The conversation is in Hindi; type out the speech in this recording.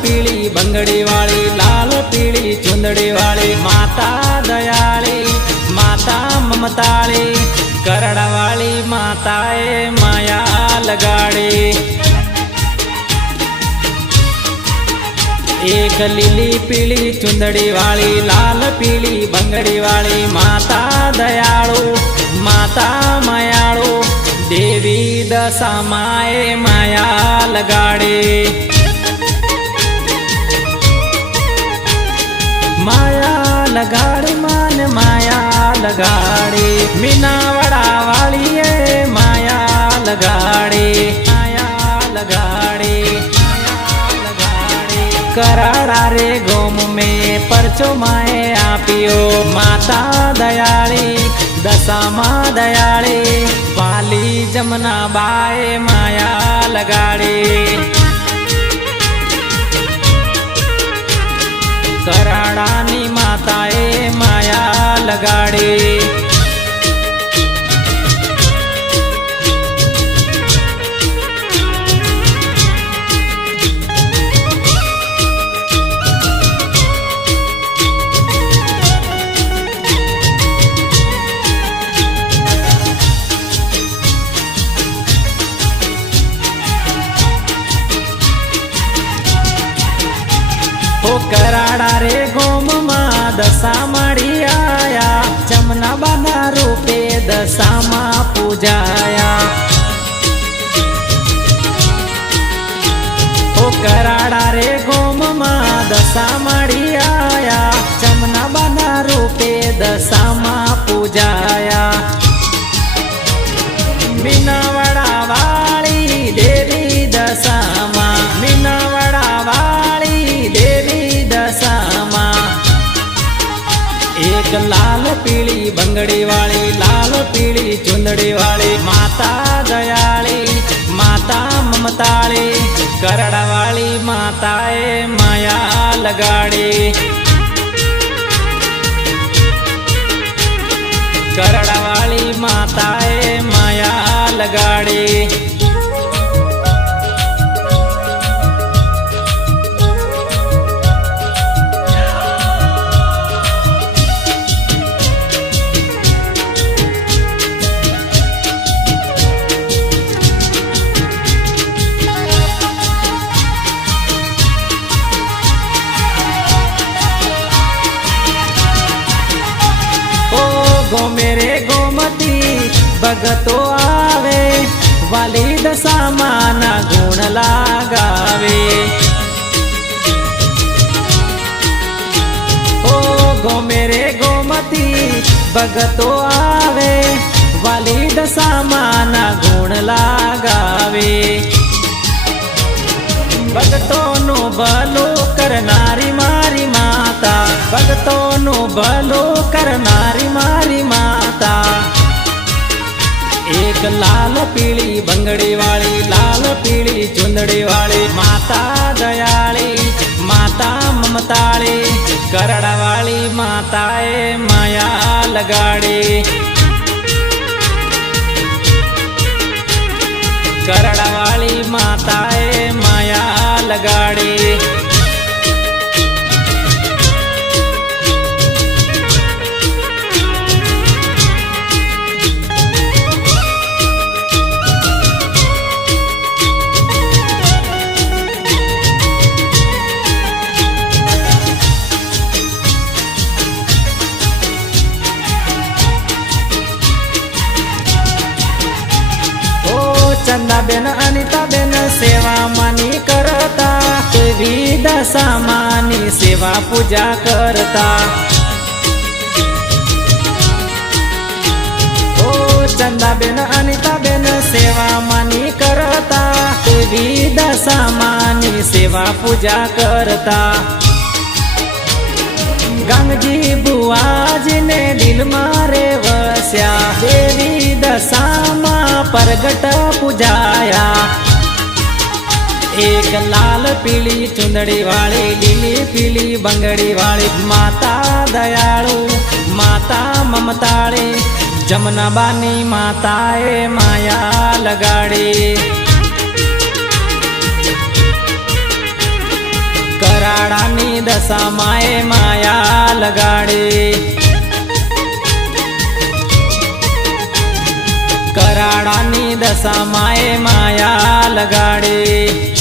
पीली बंगड़ी वाली, लाल पीली चुंदड़ी वाली, माता दयाली, माता ममताली, करड़ा वाली माताए माया लगाड़ी। एक लीली पीली चुंदड़ी वाली, लाल पीली बंगड़ी वाली, माता दयालु, माता मायालु, देवी दशा माए माया लगाड़ी। माया लगाड़ी मान माया लगाड़ी, मीनावाड़ा वाली है माया लगाड़ी, माया लगाड़ी, माया लगाड़ी। कराड़ा रे गोम में परचो माए आपियो, माता दयाली, दशा माँ दयाली, वाली जमुना बाए माया लगाड़ी। कराड़ानी माताए माया लगाड़ी। कराड़ा रे गोम माँ दशा माड़ी आया, जमुना बाना रूपे दशा माँ पूजाया। ओ कराड़ा रे गोम माँ दशा माड़ी आया, जमुना बाना रूपे दशा माँ पूजाया। मीनावाड़ा वाली देवी दशा माँ, मीनावाड़ा वाली देवी दशा माँ। एक लाल पीली बंगड़ी वाली, लाल पीली चुंदड़ी वाली, माता दयाली, माता ममताली, करड़ा वाली माताए माया लगाड़ी। करड़ा वाली माताए माया लगाड़ी। गो मेरे गोमती भगतो आवे, वाली दशा माना गुण लगावे। ओ गो मेरे गोमती भगतो आवे, वाली दशा माना गुण लगावे। भगतों नु भलो करनारी मारी माता, भगतों नु भलो करनारी मारी माता। एक लाल पीली बंगड़ी वाली, लाल पीली चुंदड़ी वाली, माता दयाली, माता ममताली, करड़ा वाली माताए माया लगाड़ी। करड़ा वाली माताए माया लगाड़ी। चंदा बेन अनिता बेन सेवा मानी करता, देवी दशा मानी सेवा पूजा करता। ओ चंदा बेन अनिता बेन सेवा मानी करता, देवी दशा मानी सेवा पूजा करता। गंगजी बुआजी ने दिल मारे वस्या, देवी दशा माँ प्रगट पूजाया। एक लाल पीली चुंदड़ी वाली, लीली पीली बंगड़ी वाली, माता दयालु, माता ममताली, जमुना बानी माताए माया लगाड़ी। કરાળાની દશા માએ માયા લગાડી કરાળાની દશા માએ માયા લગાડી